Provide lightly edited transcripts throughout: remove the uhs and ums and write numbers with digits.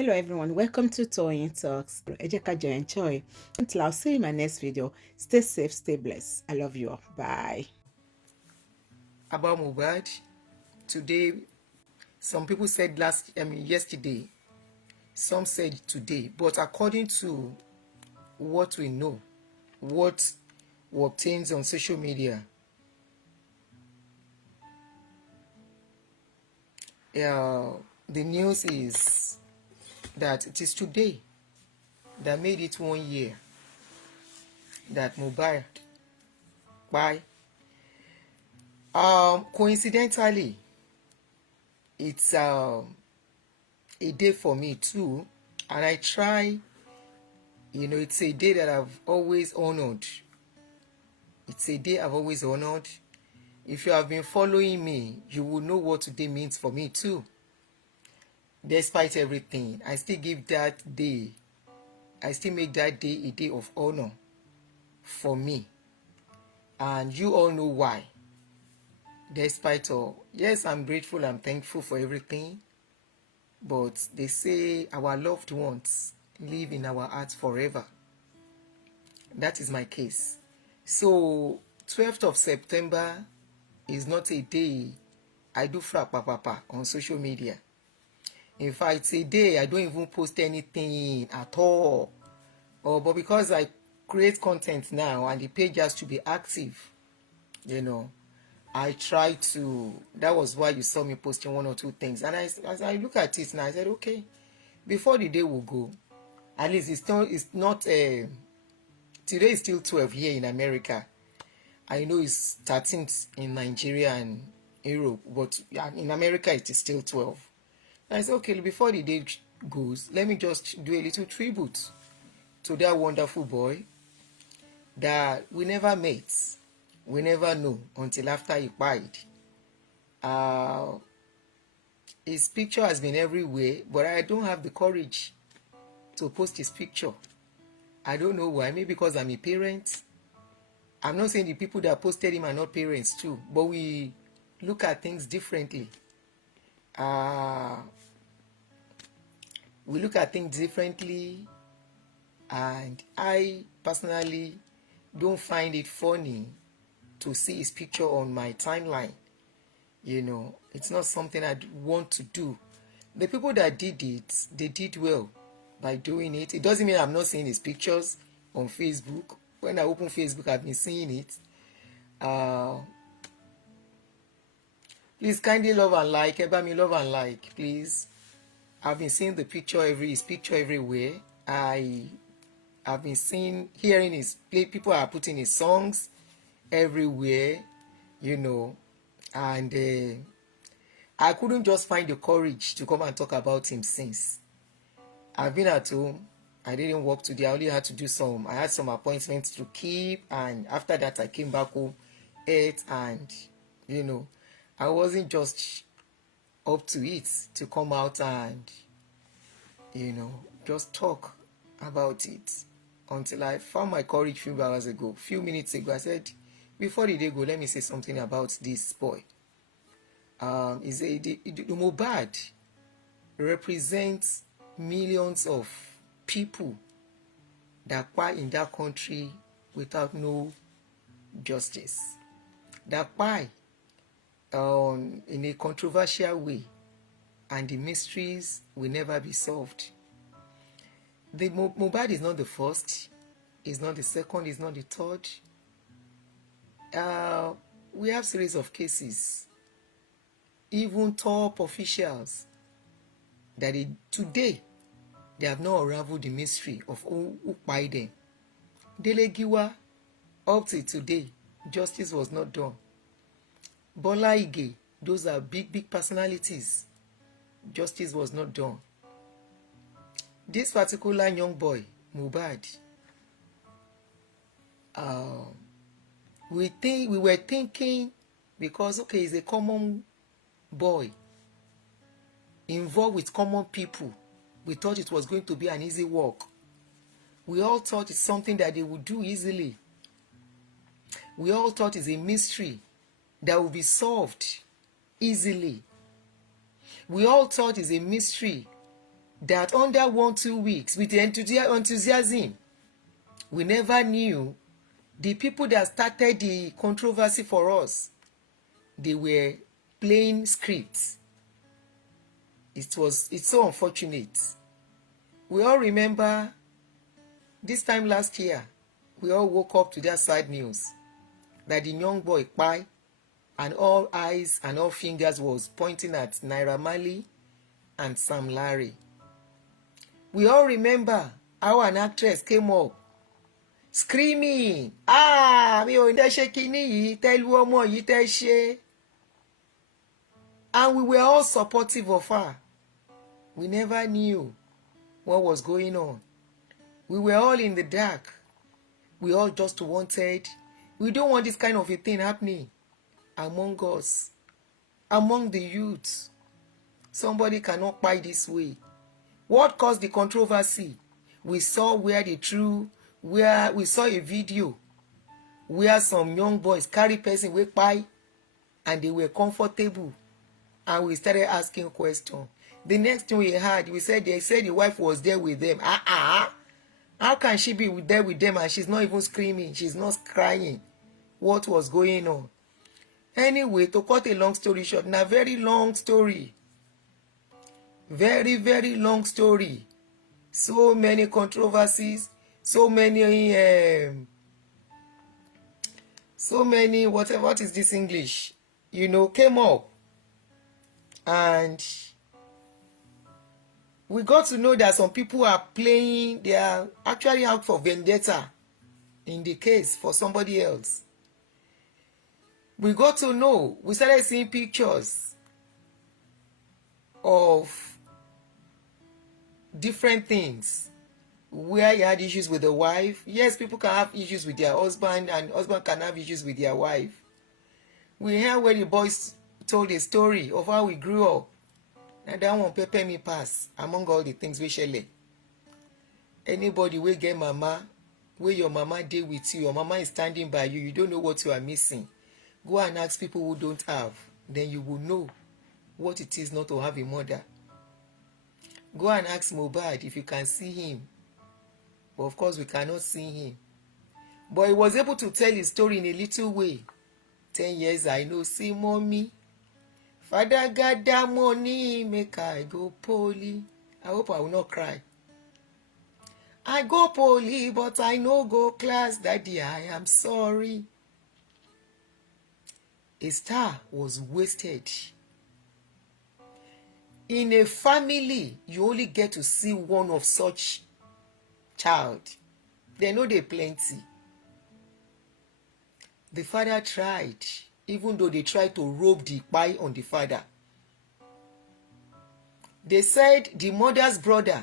Hello everyone, welcome to Toyeen Talks. Ẹ jẹ́ ká jọ enjoy. Until I'll see you in my next video. Stay safe, stay blessed. I love you all. Bye. About Mohbad, today, some people said yesterday, some said today, but according to what we know, what we obtained on social media, the news is that it is today that made it 1 year that Mohbad Kpai. Coincidentally, it's a day for me too, and I try, it's a day that I've always honored. It's a day I've always honored. If you have been following me, you will know what today means for me too. Despite everything, I still make that day a day of honor for me. And you all know why. Despite all, yes, I'm grateful, I'm thankful for everything. But they say our loved ones live in our hearts forever. That is my case. So 12th of September is not a day I do frapapapa on social media. In fact, it's a day I don't even post anything at all. But because I create content now and the page has to be active, I try to. That was why you saw me posting one or two things. And as I look at it now, I said, okay, before the day will go, at least it's not today is still 12 here in America. I know it's 13th in Nigeria and Europe, but in America it is still 12. And I said, okay, before the day goes, let me just do a little tribute to that wonderful boy that we never met. We never know until after he died. His picture has been everywhere, but I don't have the courage to post his picture. I don't know why. Maybe because I'm a parent. I'm not saying the people that posted him are not parents too, but we look at things differently. We look at things differently, and I personally don't find it funny to see his picture on my timeline. It's not something I'd want to do. The people that did it, they did well by doing it. It doesn't mean I'm not seeing his pictures on Facebook. When I open Facebook, I've been seeing it. Please kindly love and like. Eba me love and like, please. I've been seeing his picture everywhere. I've been hearing his play. People are putting his songs everywhere, and I couldn't just find the courage to come and talk about him since. I've been at home. I didn't work today. I only had to do I had some appointments to keep, and after that I came back home, ate, and I wasn't just up to it to come out and just talk about it until I found my courage few minutes ago. I said, before the day go, let me say something about this boy. The Mohbad represents millions of people that Kpai in that country without no justice. That Kpai in a controversial way, and the mysteries will never be solved. The Mohbad is not the first, is not the second, is not the third. We have series of cases, even top officials, that today they have not unraveled the mystery of who Kpai them. Delegiwa, up to today, justice was not done. Bola Ige, those are big personalities. Justice was not done. This particular young boy, Mohbad, we were thinking, because okay, he's a common boy involved with common people, we thought it was going to be an easy walk. We all thought it's something that they would do easily. We all thought it's a mystery that will be solved easily. We all thought it's a mystery that under 1-2 weeks, with the enthusiasm, we never knew the people that started the controversy for us, they were playing scripts. It's so unfortunate. We all remember this time last year, we all woke up to that sad news that the young boy Kpai, and all eyes and all fingers was pointing at Naira Marley and Sam Larry. We all remember how an actress came up screaming, mi ò ní ṣe kíní yìí, tẹ́lú ọmọ yìí tẹ́ ṣe. And we were all supportive of her. We never knew what was going on. We were all in the dark. We all just wanted, we don't want this kind of a thing happening among us, among the youths. Somebody cannot buy this way. What caused the controversy? We saw we saw a video where some young boys carry person with Kpai and they were comfortable, and we started asking questions. The next thing we heard, they said the wife was there with them. How can she be there with them and she's not even screaming, she's not crying? What was going on? Anyway, to cut a long story short, na very long story, very, very long story. So many controversies, so many what is this English, came up, and we got to know that some people are playing, they are actually out for vendetta in the case for somebody else. We got to know, we started seeing pictures of different things where he had issues with the wife. Yes, people can have issues with their husband, and husband can have issues with their wife. We heard where the boys told a story of how we grew up. And that one pepper me pass among all the things we share. Anybody will get mama, where your mama deal with you, your mama is standing by you, you don't know what you are missing. Go and ask people who don't have, then you will know what it is not to have a mother. Go and ask Mohbad if you can see him. But of course we cannot see him. But he was able to tell his story in a little way. 10 years I know, see mommy. Father got that money, make I go poly. I hope I will not cry. I go poly, but I no go class. Daddy, I am sorry. A star was wasted. In a family, you only get to see one of such child. They know they plenty. The father tried, even though they tried to rob the Kpai on the father. They said the mother's brother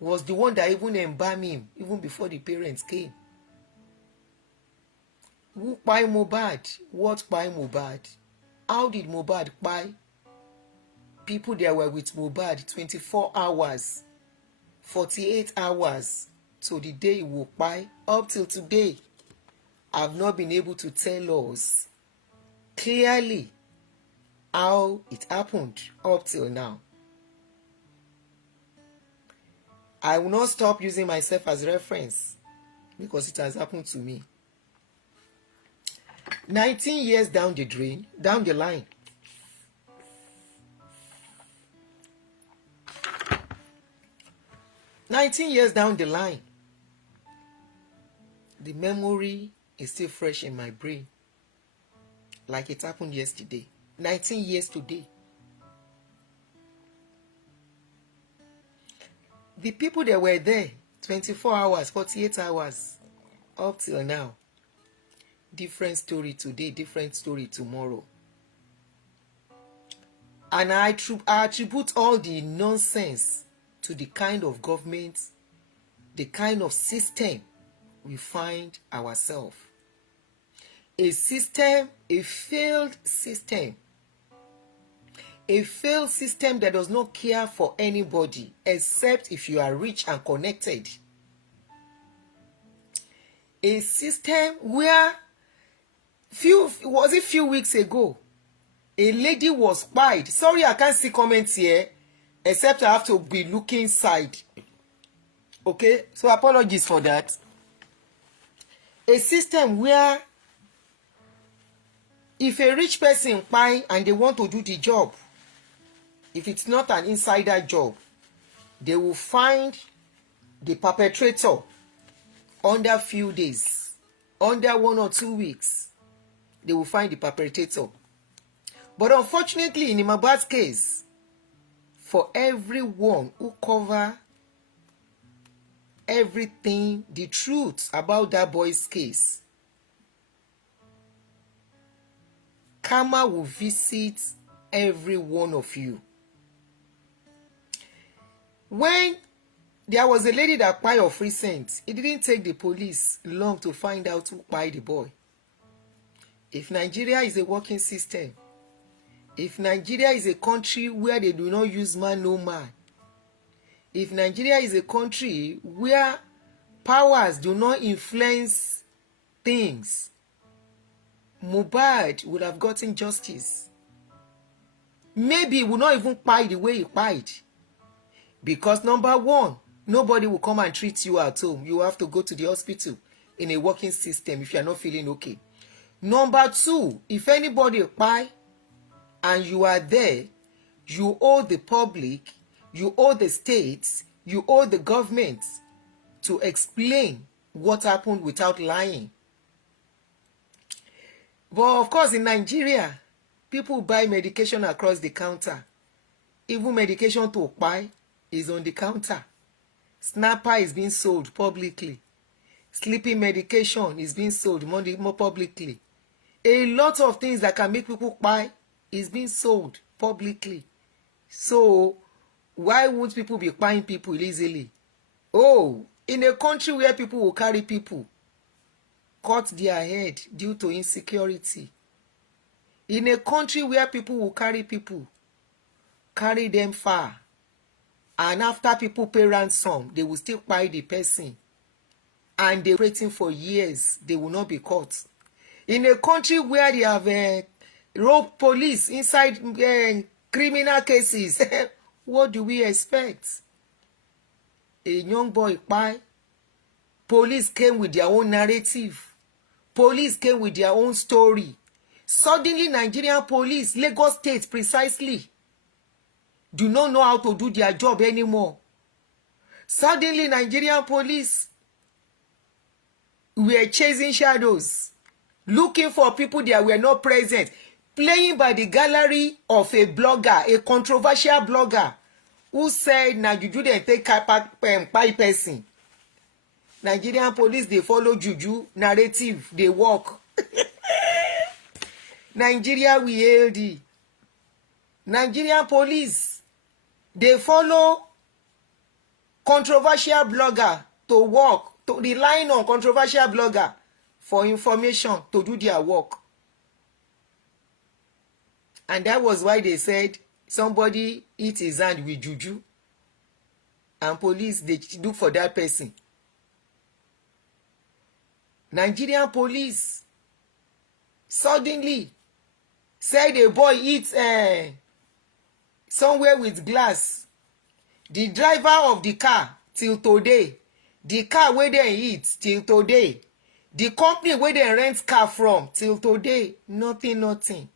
was the one that even embalmed him, even before the parents came. Who Kpai Mohbad? What Kpai Mohbad? How did Mohbad Kpai? People that were with Mohbad 24 hours, 48 hours, so the day he will Kpai, up till today, I've not been able to tell us clearly how it happened up till now. I will not stop using myself as reference because it has happened to me. 19 years down the line, the memory is still fresh in my brain, like it happened yesterday. 19 years today. The people that were there, 24 hours, 48 hours, up till now, different story today, different story tomorrow. And I attribute all the nonsense to the kind of government, the kind of system we find ourselves. A system, a failed system. A failed system that does not care for anybody except if you are rich and connected. A system where few weeks ago, a lady was Kpai. Sorry, I can't see comments here. except I have to be looking side. Okay, so apologies for that. A system where if a rich person kpai and they want to do the job, if it's not an insider job, they will find the perpetrator under few days, under 1 or 2 weeks. They will find the perpetrator. But unfortunately, in Mohbad's case, for everyone who cover everything, the truth about that boy's case, karma will visit every one of you. When there was a lady that kpai of recent, it didn't take the police long to find out who kpai the boy. If Nigeria is a working system, if Nigeria is a country where they do not use man no man, if Nigeria is a country where powers do not influence things, Mohbad would have gotten justice. Maybe he would not even kpai the way he kpied. Because number one, nobody will come and treat you at home. You have to go to the hospital in a working system if you are not feeling okay. Number two, if anybody kpai and you are there, you owe the public, you owe the states, you owe the government to explain what happened without lying. But of course, in Nigeria, people buy medication across the counter. Even medication to kpai is on the counter. Snapper is being sold publicly. Sleeping medication is being sold more publicly. A lot of things that can make people kpai is being sold publicly. So why won't people be kpaiing people easily? Oh, in a country where people will carry people, cut their head due to insecurity. In a country where people will carry people, carry them far, and after people pay ransom, they will still kpai the person, and they're waiting for years, they will not be caught. In a country where they have road police inside criminal cases, what do we expect? A young boy kpai, police came with their own narrative, police came with their own story. Suddenly, Nigerian police, Lagos State precisely, do not know how to do their job anymore. Suddenly, Nigerian police were chasing shadows, looking for people that were not present, playing by the gallery of a blogger, a controversial blogger, who said, "Na juju dem take kpai person." Nigerian police, they follow juju narrative, they work. Nigeria, we hail thee. Nigerian police, they follow controversial blogger to work, to rely on controversial blogger for information to do their work. And that was why they said somebody hit his hand with juju, and police, they look for that person. Nigerian police suddenly said a boy hit somewhere with glass. The driver of the car till today, the car where they hit till today, the company where they rent car from till today, nothing.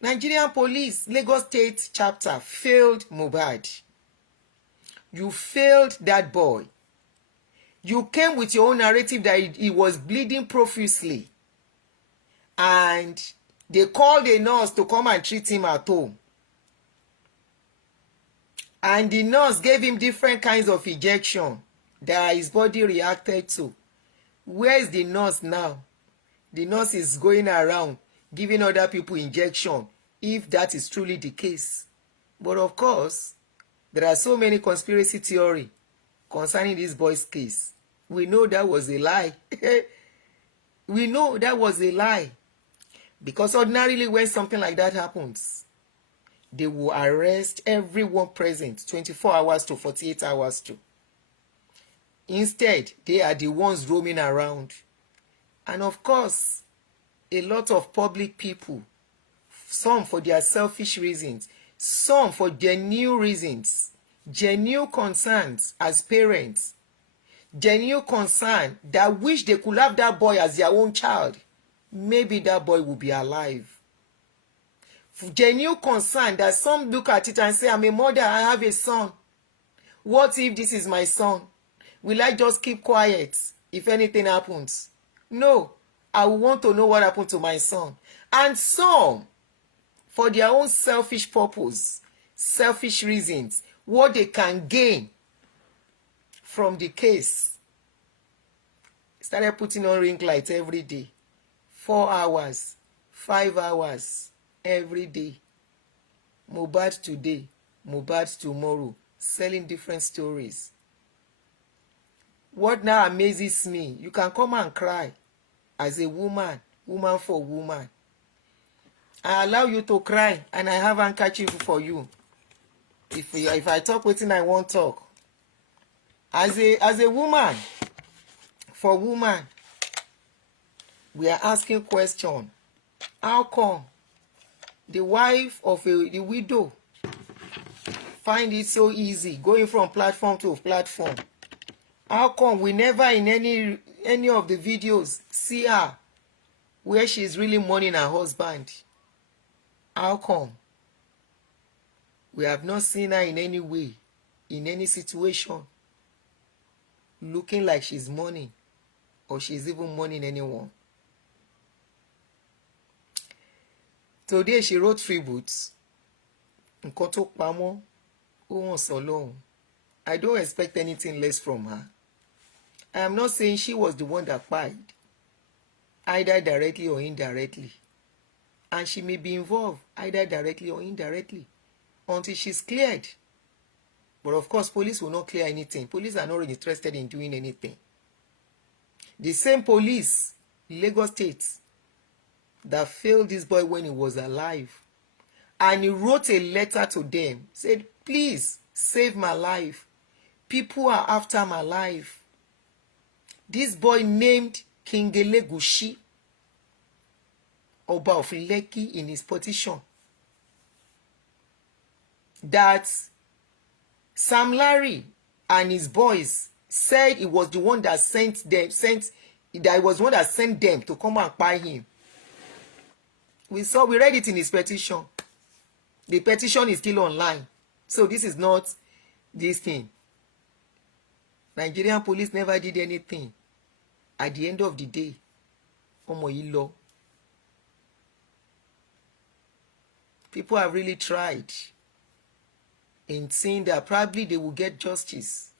Nigerian police, Lagos State chapter, failed Mohbad. You failed that boy. You came with your own narrative that he was bleeding profusely, and they called a nurse to come and treat him at home. And the nurse gave him different kinds of injection that his body reacted to. Where is the nurse now? The nurse is going around giving other people injection, if that is truly the case. But of course, there are so many conspiracy theories concerning this boy's case. We know that was a lie. We know that was a lie. Because ordinarily when something like that happens, they will arrest everyone present 24 hours to 48 hours too. Instead, they are the ones roaming around. And of course, a lot of public people, some for their selfish reasons, some for genuine reasons, genuine concerns as parents, genuine concern that wish they could have that boy as their own child. Maybe that boy will be alive. Genuine concern that some look at it and say, I'm a mother, I have a son. What if this is my son? Will I just keep quiet if anything happens? No, I want to know what happened to my son. And some, for their own selfish purpose, selfish reasons, what they can gain from the case, started putting on ring lights every day. 4 hours, 5 hours every day. Mohbad today, Mohbad tomorrow, selling different stories. What now amazes me, you can come and cry as a woman, woman for woman. I allow you to cry and I have handkerchief for you. If I talk wetin I wan talk. As a woman for woman, we are asking question. How come the wife of the widow find it so easy going from platform to platform? How come we never in any of the videos see her where she's really mourning her husband? How come we have not seen her in any way, in any situation, looking like she's mourning or she's even mourning anyone? Today she wrote tributes. Nkan tó pamọ́, ó hàn s'Ọlọ́run. I don't expect anything less from her. I am not saying she was the one that Kpai, either directly or indirectly. And she may be involved either directly or indirectly until she's cleared. But of course, police will not clear anything. Police are not interested in doing anything. The same police, Lagos State, that failed this boy when he was alive, and he wrote a letter to them, said, please save my life. People are after my life. This boy named King Elegushi, Oba of Lekki, in his petition, that Sam Larry and his boys said he was the one that sent them to come and Kpai him. We read it in his petition. The petition is still online. So this is not this thing. Nigerian police never did anything. At the end of the day, ọmọ yìí lọ. People have really tried in saying that probably they will get justice.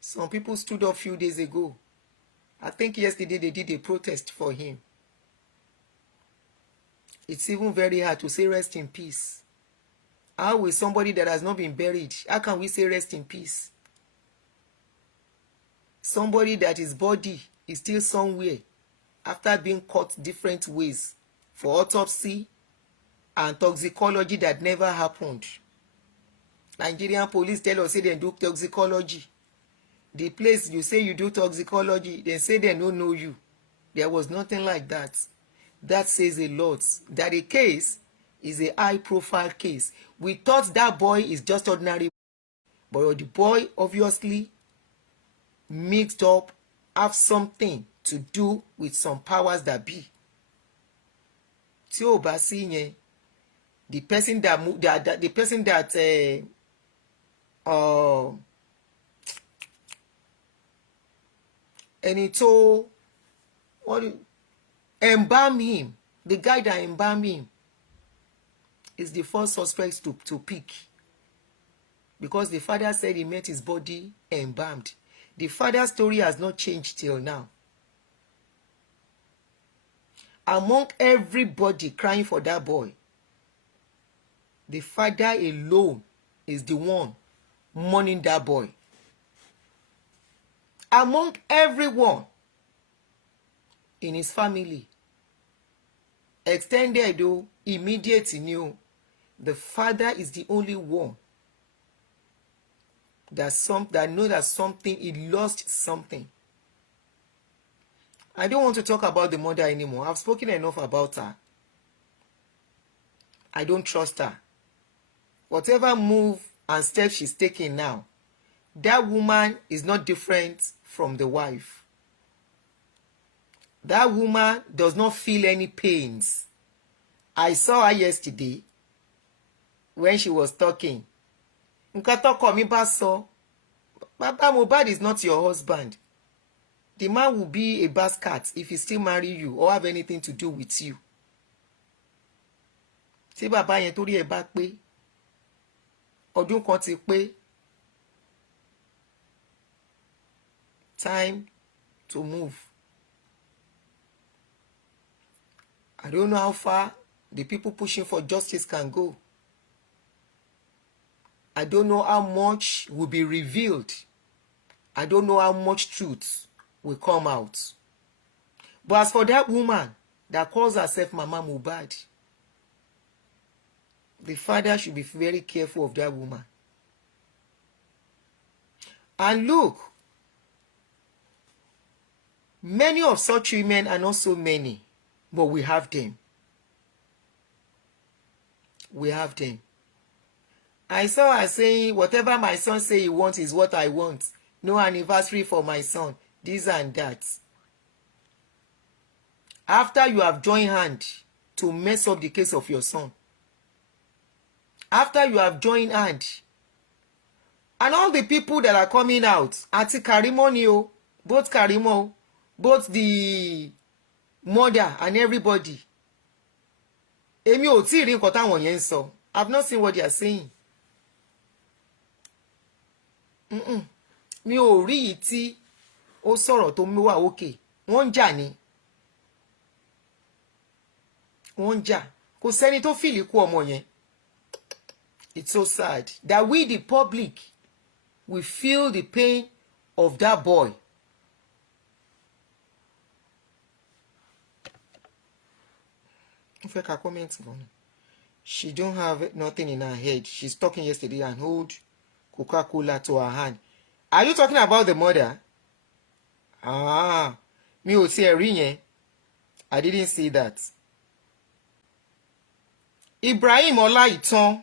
Some people stood up a few days ago. I think yesterday they did a protest for him. It's even very hard to say rest in peace. How will somebody that has not been buried, how can we say rest in peace? Somebody that his body is still somewhere after being cut different ways for autopsy and toxicology that never happened. Nigerian police tell us say they do toxicology. The place you say you do toxicology, they say they don't know you. There was nothing like that. That says a lot. That the case is a high-profile case. We thought that boy is just ordinary, but the boy obviously mixed up, have something to do with some powers that be. Tí ó bá sí yẹn, the person that ẹni tó embalm him, the guy that embalmed him is the first suspect to pick, because the father said he met his body embalmed. The father's story has not changed till now. Among everybody crying for that boy, the father alone is the one mourning that boy. Among everyone in his family, extended though, immediate new, the father is the only one that know that something, he lost something. I don't want to talk about the mother anymore. I've spoken enough about her. I don't trust her. whatever move and steps she's taking now, that woman is not different from the wife. That woman does not feel any pains. I saw her yesterday when she was talking. Nkan tọ́kọ mi bá sọ, Baba Mohbad is not your husband. The man will be a bastard if he still marry you or have anything to do with you. Tí bàbá yẹn torí ẹ̀ bá pé, ọdún kan ti pé, time to move. I don't know how far the people pushing for justice can go. I don't know how much will be revealed. I don't know how much truth will come out. But as for that woman that calls herself Mama Mohbad, the father should be very careful of that woman. And look, many of such women are not so many, but we have them. We have them. I saw her saying, whatever my son say he wants is what I want. No anniversary for my son. This and that. After you have joined hand to mess up the case of your son. After you have joined hand. And all the people that are coming out, àti Karimo ni o, both Karimo, both the mother and everybody. Èmi ò tí rí nǹkan táwọn yẹn ń sọ. I've not seen what they are saying. Mi ò rí yìí tí ó sọ̀rọ̀ tó mú wá òkè. Wọ́n ń jà ni. Wọ́n ń jà. Kò sẹ́ni tó fìlì kú ọmọ yẹn. It's so sad that we, the public, we feel the pain of that boy. If I can comment on it. She don't have nothing in her head. She's talking yesterday and hold Coca-Cola to her hand. Are you talking about the mother? Ah, mi ò tiẹ̀ rí yẹn. I didn't see that. Ibrahim Olaitan,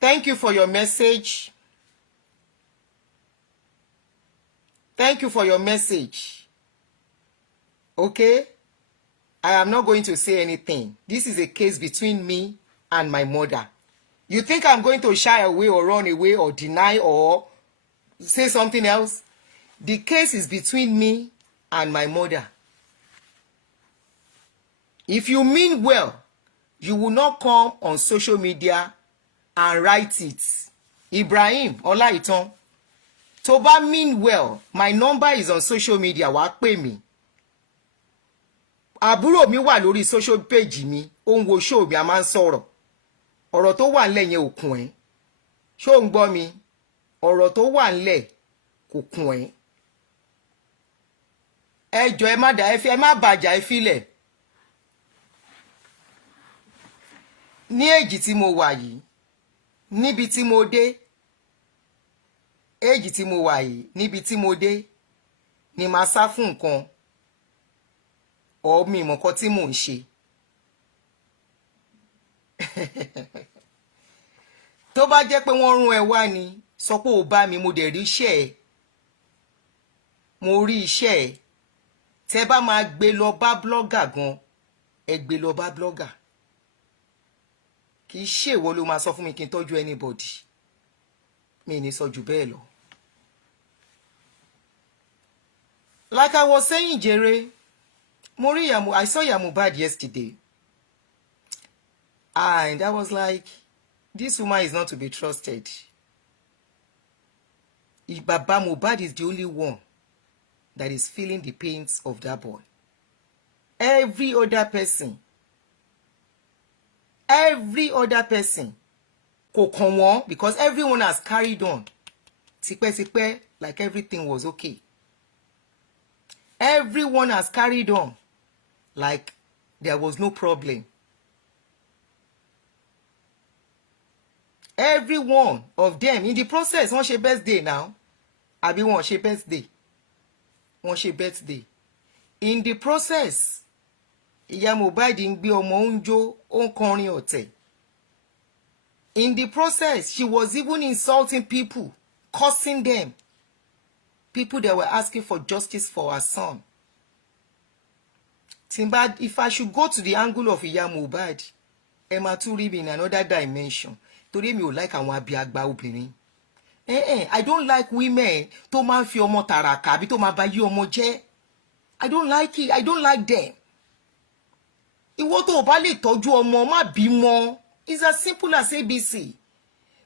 thank you for your message. Thank you for your message. Okay? I am not going to say anything. This is a case between me and my mother. You think I'm going to shy away or run away or deny or say something else? The case is between me and my mother. If you mean well, you will not come on social media and write it. Ibrahim Olaitan, tó bá mean well, my number is on social media, wàá pè mí. Àbúrò mi wà lórí social page mi, ó ń wo show mi, a máa ń sọ̀rọ̀. Ọ̀rọ̀ tó wà ńlẹ̀ yẹn ò kún ẹ́. Ṣó ń gbọ́ mi? Ọ̀rọ̀ tó wà ńlẹ̀ kò kún ẹ́. Ẹ jọ̀ọ́ ẹ má bàjà ẹ filẹ̀. Ní èjì tí mo wà yìí, níbi tí mo dé, èjì tí mo wà yìí, níbi tí mo dé, ni màá sá fún nǹkan. Ọ̀ mi mọ̀ nǹkan tí mò ń ṣe. Tó bá jẹ́ pé wọ́n rún ẹ wá ni, sọ pé ó bá mi, mo dẹ̀ rí iṣẹ́ ẹ. Mo rí iṣẹ́ ẹ. Tẹ́ bá máa gbé lọ bá blogger gan, ẹ gbé lọ bá blogger. Kì í ṣe ìwọ ló máa sọ fún mi kí n tọ́jú anybody. Mi ní sọ jù bẹ́ẹ̀ lọ. Like I was saying, Jere, I saw Mohbad yesterday. And I was like, this woman is not to be trusted. Baba Mohbad is the only one that is feeling the pains of that boy. Every other person kò kàn wọ́n, because everyone has carried on. Tipẹ́tipẹ́, like everything was okay. Everyone has carried on like there was no problem. Every one of them in the process, wọ́n ṣe birthday now. Àbí wọ́n ṣe birthday. Wọ́n ṣe birthday. In the process, ìyá Mohbad ń gbé ọmọ ń jó, ó ń kọrin ọ̀tẹ̀. In the process, she was even insulting people, cursing them. People that were asking for justice for her son. Timba, if I should go to the angle of Iya Mohbad, Emma too live in another dimension. Today me like àwọn abiagba obìnrin. I don't like women tó máa ń fi ọmọ tàràkà àbí tó máa bà yí ọmọ jẹ́. I don't like it. I don't like them. Ìwọ tó bá lè tọ́jú ọmọ má bímọ. It's as simple as ABC.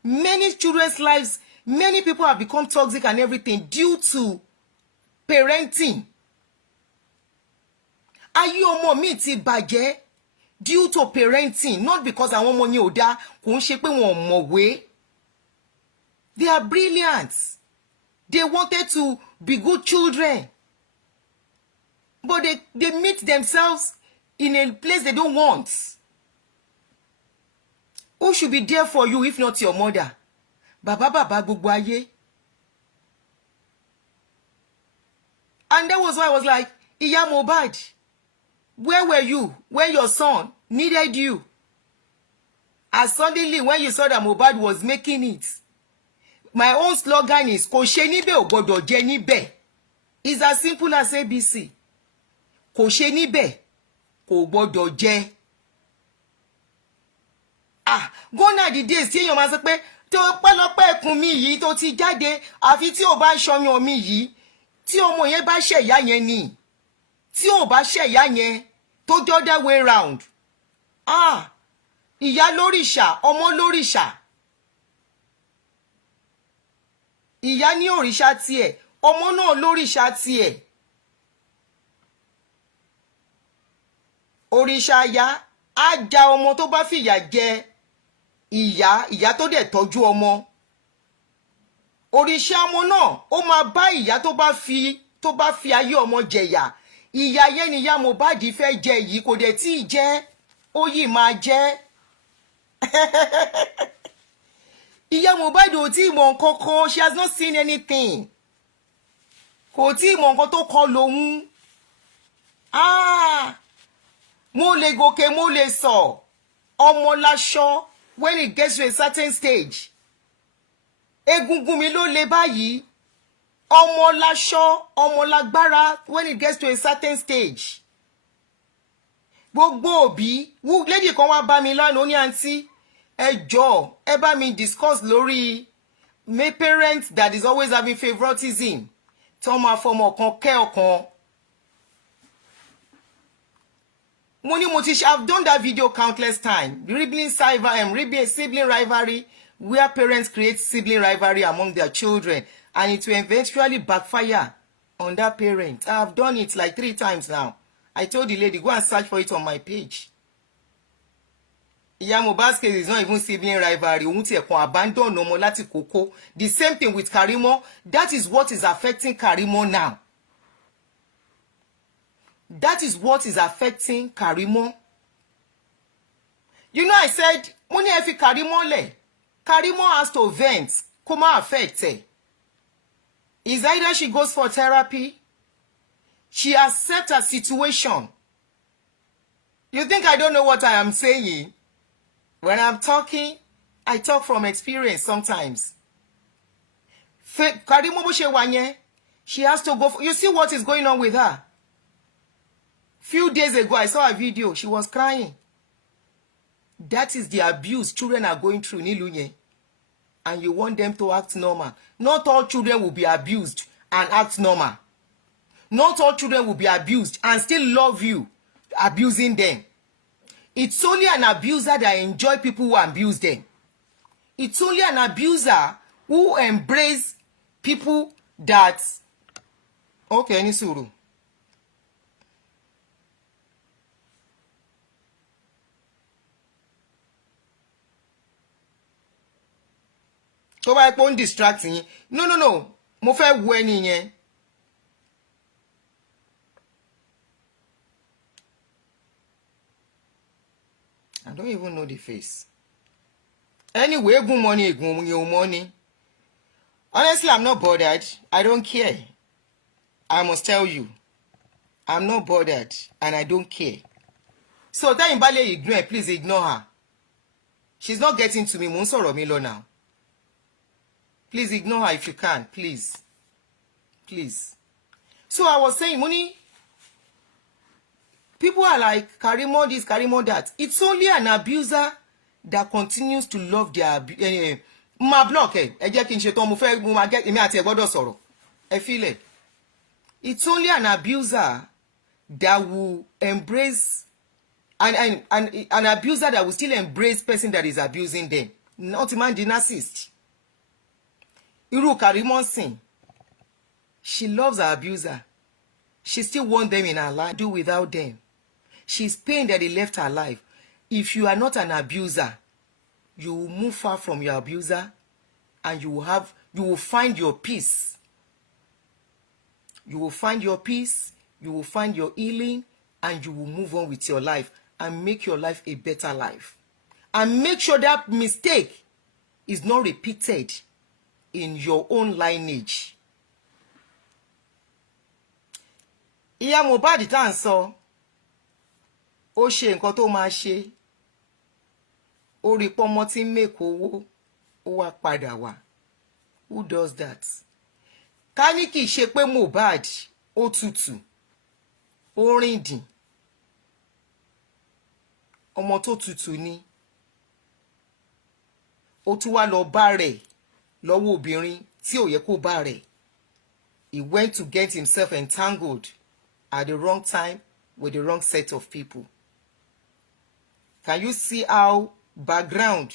Many children's lives, many people have become toxic and everything due to parenting. Ayé ọmọ mi ti bàjẹ́ due to parenting, not because àwọn ọmọ yẹn ò dá, kò ń ṣe pé wọn ò mọ̀wé. They are brilliant. They wanted to be good children. But they meet themselves in a place they don't want. Who should be there for you if not your mother? Baba gbogbo ayé. And that was why I was like, Iya Mohbad, where were you when your son needed you? And suddenly when you saw that Mohbad was making it, my own slogan is, kò ṣe níbẹ̀ ò gbọdọ̀ jẹ níbẹ̀. It's as simple as ABC. Kò ṣe níbẹ̀ kò gbọdọ̀ jẹ. Gone are the days tí èèyàn máa sọ pé tó pẹ́lọpẹ́ ẹkùn mi yìí tó ti jáde àfi tí ò bá ṣọyàn mi yìí tí ọmọ yẹn bá ṣẹ̀yà yẹn ni tí ò bá ṣẹ̀yà yẹn tó jọ́ that way round. Ìyá lórìṣà ọmọ lórìṣà. Ìyá ní òrìṣà tiẹ̀ ọmọ náà lórìṣà tiẹ̀. Òrìṣà ìyá á ja ọmọ tó bá fìyà jẹ ìyá tó dẹ̀ tọ́jú ọmọ. Òrìṣà ọmọ náà ó máa bá ìyá tó bá fi ayé ọmọ jẹ̀yà. Ìyá yẹn ni Ìyá Mohbad fẹ́ jẹ yìí kò dẹ̀ tí ì jẹ́ ó yìí máa jẹ́. Ìyá Mohbad ò tí ì mọ̀ nǹkan kan, she has not seen anything. Kò tí ì mọ̀ nǹkan tó kọ lòun. Mo lè gòkè mo lè sọ ọmọ láṣọ when it gets to a certain stage. Egungun mi ló lè báyìí. Ọmọ láṣọ ọmọ lágbára when it gets to a certain stage. Gbogbo òbí lady kan wá bá mi lánàá ó ní àǹtí ẹ jọ̀ọ́ ẹ bá mi discuss lórí my parent that is always having favoritism tó máa fọmọ kan kẹ́ ọ̀kan. I've done that video countless times. Sibling rivalry, where parents create sibling rivalry among their children, and it will eventually backfire on that parent. I have done it like 3 times now. I told the lady, go and search for it on my page. Iya Mohbad's case is not even sibling rivalry. Abandon ọmọ láti kókó. The same thing with Karimo. That is what is affecting Karimo now. That is what is affecting Karimo. You know, I said, money if Karimo le. Karimo has to vent. Come affect her. Is either she goes for therapy, she accepts her situation. You think I don't know what I am saying? When I'm talking, I talk from experience sometimes. Karimo bó ṣe wà yẹn, she has to go for, you see what is going on with her? Few days ago, I saw a video. She was crying. That is the abuse children are going through nílùú yẹn. And you want them to act normal. Not all children will be abused and act normal. Not all children will be abused and still love you, abusing them. It's only an abuser that enjoy people who abuse them. It's only an abuser who embrace people that... Okay, ní sùúrù. Tó bá pon distract yín. No. Mo fẹ́ wo ẹni yẹn. I don't even know the face. Anyway, good money. Honestly, I'm not bothered. I don't care. I must tell you. I'm not bothered and I don't care. So, tell him ignore, please ignore her. She's not getting to me. Mo ń sọ̀rọ̀ mi lọ now. Please ignore her if you can, please. Please. So I was saying, Muni, people are like, Karimo this, Karimo that. It's only an abuser that continues to love their ma block ẹ jẹ́ kí n ṣe tán mo fẹ́ mo máa get èmi àti ẹ gbọ́dọ̀ sọ̀rọ̀ ẹ feel it. It's only an abuser that will embrace an abuser that will still embrace person that is abusing them, not man the narcissist. Irú Karimo sìn, she loves her abuser. She still wants them in her life. Do without them. She's pained that they left her life. If you are not an abuser, you will move far from your abuser, and you will find your peace. You will find your peace. You will find your healing, and you will move on with your life and make your life a better life. And make sure that mistake is not repeated in your own lineage. Ìyá Mohbad tá ń sọ, ó ṣe nǹkan tó máa ṣe, ó rí pọ́nmọ́ tí ń mèkó owó, ó wá padà wá. Who does that? Ká ní kì í ṣe pé Mohbad ó tutù, ó rìndìn, ọmọ tó tutù ni, ó tún wá lọ bá rẹ̀ lọ́wọ́ obìnrin tí ò yẹ kó bá rẹ̀. He went to get himself entangled at the wrong time with the wrong set of people. Can you see how background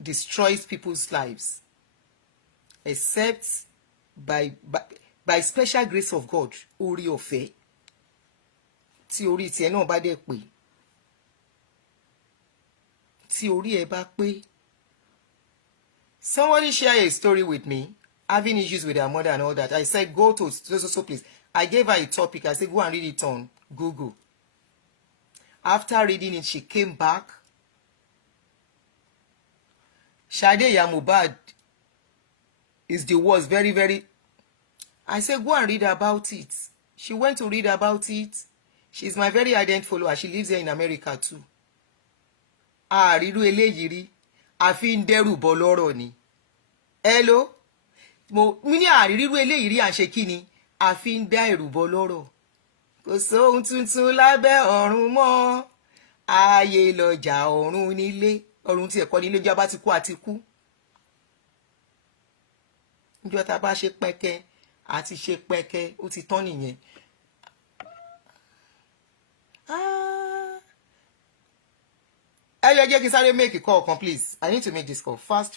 destroys people's lives? Except by special grace of God, orí ọ̀fẹ́, tí orí tiẹ̀ náà bá dẹ̀ pé, tí orí ẹ bá pé. Somebody share a story with me, having issues with their mother and all that. I said, go to so place. I gave her a topic. I said, go and read it on Google. After reading it, she came back. Shade ya Mohbad is the worst, very, very. I said, go and read about it. She went to read about it. She's my very ardent follower. She lives here in America too. Riru eléyìí rí, àfi ń dẹ́rù bọ́ lọ́rọ̀ ni. Hello? Mi ní àríru eléyìí rí à ń ṣe kí ni? Àfi ń dá ẹ̀rù bọ́ lọ́rọ̀. Kò sóhun tuntun lábẹ́ ọ̀run mọ́. Ayé lọ́jà ọ̀run nílé. Ọ̀run tí ẹ̀kọ́ nílé jẹ́ bá ti kú àti kú. Níjọ́ tá bá ṣe pẹ́kẹ́ àti ṣe pẹ́kẹ́ ó ti tán nìyẹn. Ẹ jẹ́ kí n sáré make a call kan please. I need to make this call fast.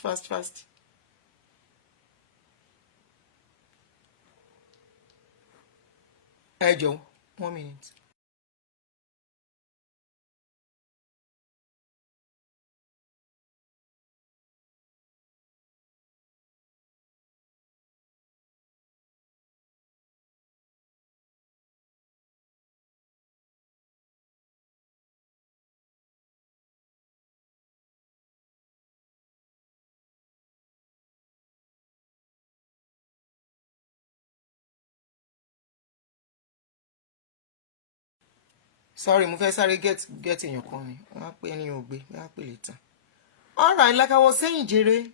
Ẹ jọ̀ọ́, 1 minute. Sorry, mo fẹ́ sáré get èèyàn kan ni. Wọ́n á pè ẹni ò gbé, wọ́n á pè later. All right, like I was saying, jèrè.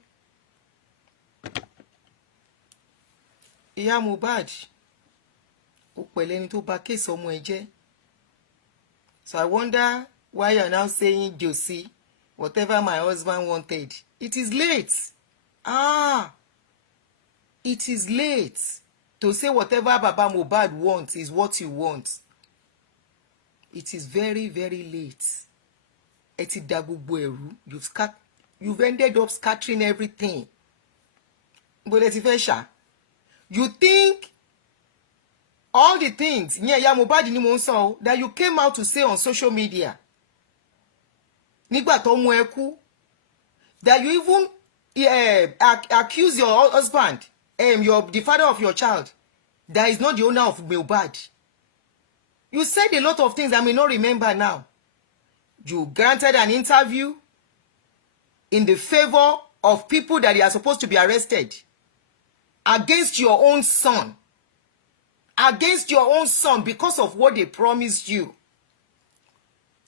Ìyá Mohbad, ó pẹ̀lẹ́ ẹni tó bà case ọmọ ẹ̀ jẹ́. So I wonder why you are now saying, Josie, whatever my husband wanted. It is late. It is late to say whatever Baba Mohbad wants is what you want. It is very, very late. Ẹ ti dà gbogbo ẹ̀rú. You've ended up scattering everything. Bó lẹ ti fẹ́ ṣá. You think all the things ìyá Mohbad ni mo ń sọ that you came out to say on social media nígbà tó mú ẹ kú, that you even accuse your husband, the father of your child, that is not the owner of Mohbad. You said a lot of things I may not remember now. You granted an interview in the favor of people that are supposed to be arrested against your own son. Against your own son because of what they promised you.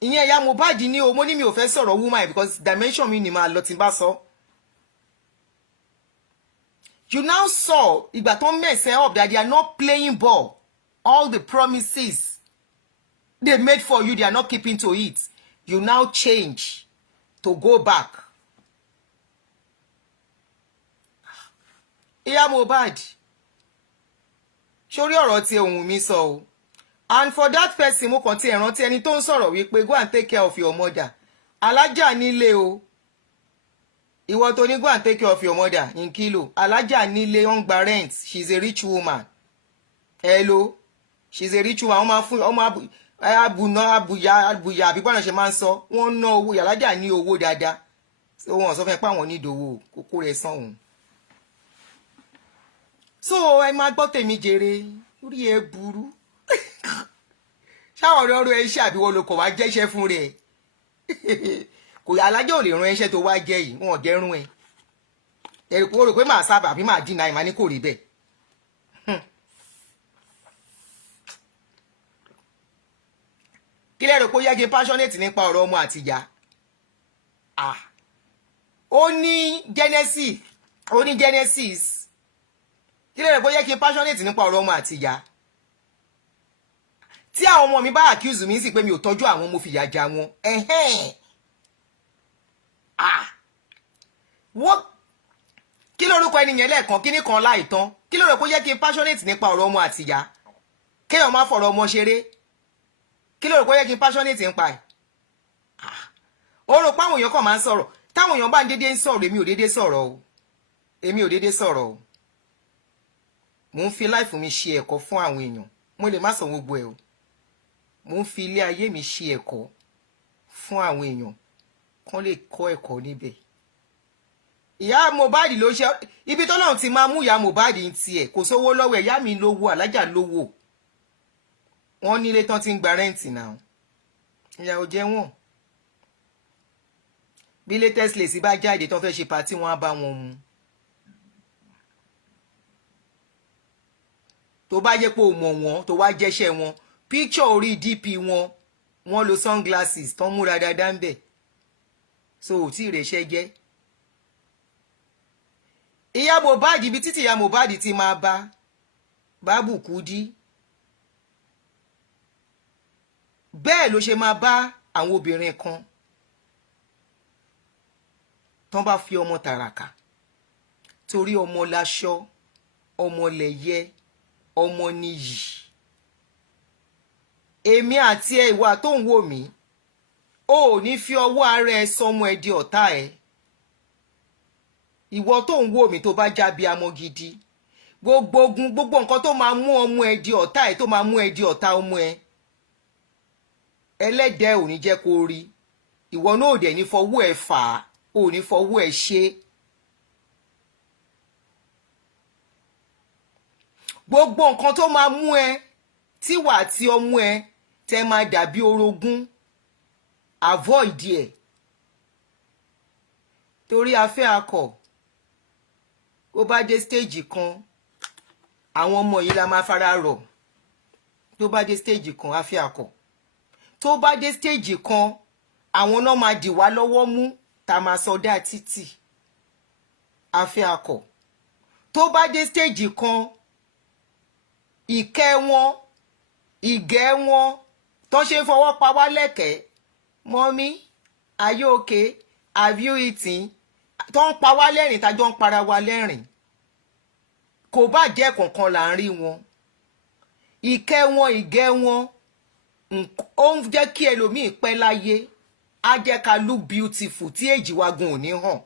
ìyẹn ìyá Mohbad ní o mo ní mi ò fẹ́ sọ̀rọ̀ woman because dimension mi ni máa lọ tí n bá sọ. You now saw ìgbà tó mess up that they are not playing ball. All the promises they made for you, they are not keeping to it. You now change to go back. Ìyá Mohbad, sórí ọ̀rọ̀ tí ohun mi sọ o. And for that person mo kàn ti rántí ẹni tó ń sọ̀rọ̀ wípé go and take care of your mother. Alájà nílé o. Ìwọ tó ní go and take care of your mother in kilo. Alájà nílé ó ń gba rent. She's a rich woman. Hello. She's a rich woman. Ọmọ àbùyá àbí bọ́nà ṣe máa ń sọ. Wọ́n ná owó. Alájà ní owó dáadáa. So wọ́n sọ fún ẹ pé àwọn ní ìdòwò kókó rẹ̀ sàn òun. So ẹ máa gbọ́ tèmi jèrè. Orí ẹ burú. Ṣáwọn ọ̀rọ̀ ẹ ṣe àbíwọ́ ló kọ̀ wá jẹ́ṣẹ́ fún rẹ̀. Kò yà Alájà ò lè rán ẹṣẹ́ tó wá jẹ́ yìí, wọn ò jẹ́ rún ẹ. Ẹ̀rù kò rò pé màá sábà àbí màá dínà ìmá ní kò rí bẹ́ẹ̀. Kí lẹ́rù pé ó yẹ kí n passionate nípa ọ̀rọ̀ ọmọ àtìyá. Ó ní Genesis. Kí lẹ́rù pé ó yẹ kí n passionate nípa ọ̀rọ̀ ọmọ àtìyá. Tí àwọn ọmọ mi bá accuse mi sí pé mi ò tọ́jú àwọn mo fìyà já wọn. Wọ́n kí lórúkọ ẹni yẹn lẹ́ẹ̀kan kíní kan láìtán. Kí ló rò pé ó yẹ kí n passionate nípa ọ̀rọ̀ ọmọ àtìyá. Kéèyàn má fọ̀rọ̀ ọmọ ṣeré. Kí ló rò pé ó yẹ kí n passionate nípa ẹ̀. Ó rò pé àwọn èèyàn kàn máa ń sọ̀rọ̀. Táwọn èèyàn bá ń dédé ń sọ̀rọ̀ èmi ò dédé sọ̀rọ̀ o. Èmi ò dédé sọ̀rọ̀ o. Mo ń fi life mi ṣe ẹ̀kọ́ fún àwọn èèyàn. Mo lè má sọ gbogbo ẹ̀ o. Mo ń fi ilé ayé mi ṣe ẹ̀kọ́ fún àwọn èèyàn kán lè kọ́ ẹ̀kọ́ níbẹ̀. Ìyá Mohbad ló ṣe ibi tọ́lọ́run ti máa mú ìyá Mohbad ń tiẹ̀ kò sówó lọ́wọ́ ìyá mi lówó Alájà lówó. Wọ́n nílé tán ti ń gba rẹ́ǹtì náà. Ìyà ò jẹ wọ́n. Bí latest lè sí bá jáde tán fẹ́ ṣe pàtí wọn á bá wọn mu. Tó bá jẹ́ pé o mọ̀ wọ́n tó wá jẹ́ṣẹ́ wọn picture orí DP wọ́n lo sunglasses tán múra dáadáa ń bẹ̀. So ò tí ìrẹsẹ́ jẹ́. Ìyá Mohbad ibi títí ìyá Mohbad ti máa bá Bábù Kúdí. Bẹ́ẹ̀ ló ṣe máa bá àwọn obìnrin kan tán bá fi ọmọ tàràkà torí ọmọ láṣọ ọmọ lẹ̀yẹ ọmọ níyì. Èmi àti ẹ ìwà tó ń wò mí o ò ní fi ọwọ́ ara ẹ sọmọ ẹ di ọ̀tá ẹ. Ìwọ tó ń wò mí tó bá jábí amọ gidi gbogbo nǹkan tó máa mú ọmọ ẹ di ọ̀tá ẹ tó máa mú ẹ di ọ̀tá ọmọ ẹ ẹlẹ́dẹ̀ ò ní jẹ́ kó rí. Ìwọ náà ò dẹ̀ ní fọwọ́ ẹ fà á ò ní fọwọ́ ẹ ṣe. Gbogbo nǹkan tó máa mú ẹ tíwà àti ọmọ ẹ tẹ máa dàbí orogún avoid ẹ. Torí afẹ́ akọ ó bá dé stage kan àwọn ọmọ yìí la máa fara rọ̀. Tó bá dé stage kan afẹ́ akọ tó bá dé stage kan àwọn náà máa dì wá lọ́wọ́ mú tá máa sọdá títì. Afẹ́ akọ tó bá dé stage kan ìkẹ́ wọn ìgẹ́ wọn tó ṣe ń fọwọ́ pa wá lẹ́kẹ̀ẹ́. Mommy, are you okay? Have you eaten? Tó ń pa wá lẹ́rìn tájọ́ ń para wá lẹ́rìn. Kò bá jẹ́ kankan là ń rí wọn. Ìkẹ́ wọn ìgẹ́ wọn ó ń jẹ́ kí ẹlòmíì pẹ́ láyé. Á jẹ́ ká look beautiful tí èjì wa gan ò ní hàn.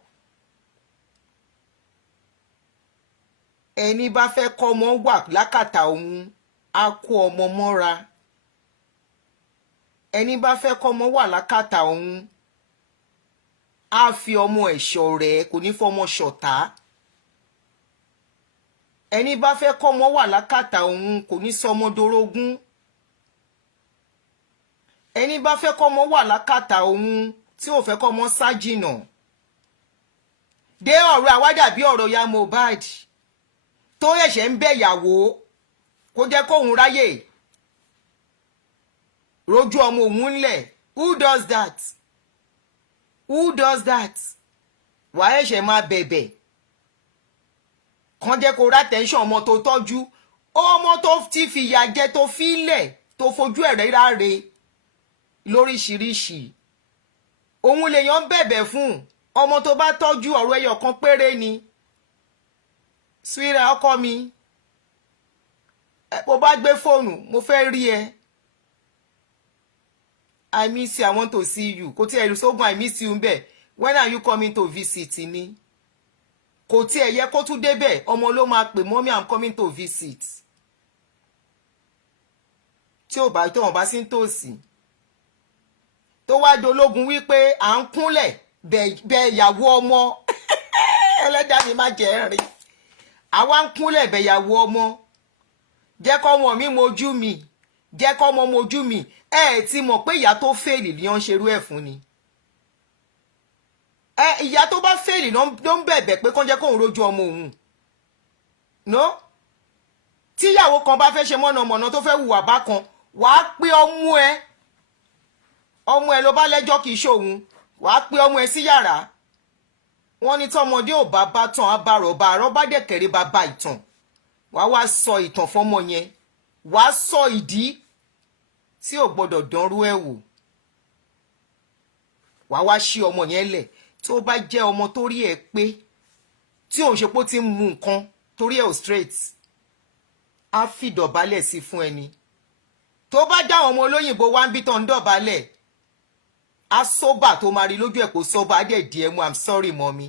Ẹni bá fẹ́ kọ́ ọmọ wà lákàtà òun á kó ọmọ mọ́ra. Ẹni bá fẹ́ kọ́ ọmọ wà lákàtà òun á fi ọmọ ẹ̀ṣọ́ rẹ̀ kò ní fọmọ ṣọ̀tá. Ẹni bá fẹ́ kọ́ ọmọ wà lákàtà òun kò ní sọmọ dorógún. Ẹni bá fẹ́ kọ́ ọmọ wà lákàtà òun tí ò fẹ́ kọ́ ọmọ sájìnà. Dé ọ̀rọ̀ àwádà bí ọ̀rọ̀ ya Mohbad tó ẹ̀ṣẹ̀ ń bẹ̀ ìyàwó kó jẹ́ kóhun ráyè rojú ọmọ òun ńlẹ̀ Who does that? Who does that? Wàá ẹ̀ṣẹ̀ máa bẹ̀bẹ̀ kàn jẹ́ kó rá tẹ́ńṣọ̀n ọmọ tó tọ́jú, ọmọ tó ti fìyà jẹ tó fi lẹ̀ tó fojú ẹ̀rẹ́ ráre lóríṣiríṣi. Òun lèèyàn bẹ̀bẹ̀ fún ọmọ tó bá tọ́jú, ọ̀rọ̀ ẹyọ kan péré ni. Sweetheart, ọkọ mi, bó bá gbé fóònù, mo fẹ́ rí ẹ. I miss you, I want to see you. Kò tí ẹ sógun I miss you ń bẹ̀. When are you coming to visit ni? Kò tí ẹ yẹ kó tún débẹ̀, ọmọ ló máa pè mommy I'm coming to visit. Tí ò bá tó wọn bá sí ń tòsí. Tó wá dológun wípé à ń kúnlẹ̀ bẹ ìyàwó ọmọ. Ẹlẹ́dàá mi má jẹ́ rìn. Àwa ń kúnlẹ̀ bẹ ìyàwó ọmọ. Jẹ́ kọ́ ọmọ mi mojú mi. Jẹ́ kọ́ ọmọ mojú mi. Ẹ ti mọ̀ pé ìyá tó fèèlì ni wọ́n ṣerú ẹ̀ fún ni. Ìyá tó bá fèèlì ló ń bẹ̀bẹ̀ pé kán jẹ́ kóun rójú ọmọ òun. No? Tíyàwó kan bá fẹ́ ṣe mọ̀nàmọ̀nà tó fẹ́ hùwà bákan, wàá pé ọmú ẹ ló bá lẹ́jọ́ kìí ṣòun, wàá pé ọmú ẹ sí yàrá. Wọ́n ní tọ́mọdé ò bá bá tán abárọ̀bá àrọ́bá dẹ̀kẹ̀rẹ́ bá bá ìtàn. Wàá wá sọ ìtàn fọ́mọ yẹn. Wàá sọ ìdí tí ò gbọdọ̀ dánrú ẹ̀ wò. Wàá wá ṣí ọmọ yẹn lẹ̀. Tó bá jẹ́ ọmọ torí ẹ̀ pé tí òun ṣe pé ó ti ń mu nǹkan torí ẹ̀ ò straight, á fi dọ̀bálẹ̀ sí fún ẹni. Tó bá já àwọn ọmọ olóyìnbó wá ń bí tán ń dọ̀bálẹ̀, á sóbà tó máa rí lójú ẹ̀ kó sóbà á dẹ̀ di ẹmu I'm sorry mommy.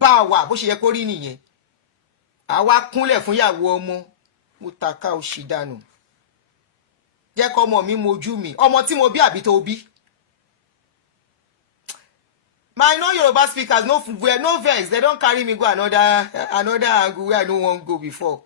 Bá a wà bó ṣe yẹ kó rí nìyẹn. Àwa kúnlẹ̀ fún ìyàwó ọmọ, mo tàka òṣì dànù. Jẹ́ kọ́ ọmọ mi mojú mi, ọmọ tí mo bí àbí tó bí. My non-Yoruba speakers no vex, they don't carry me go another angle where I no wan go before.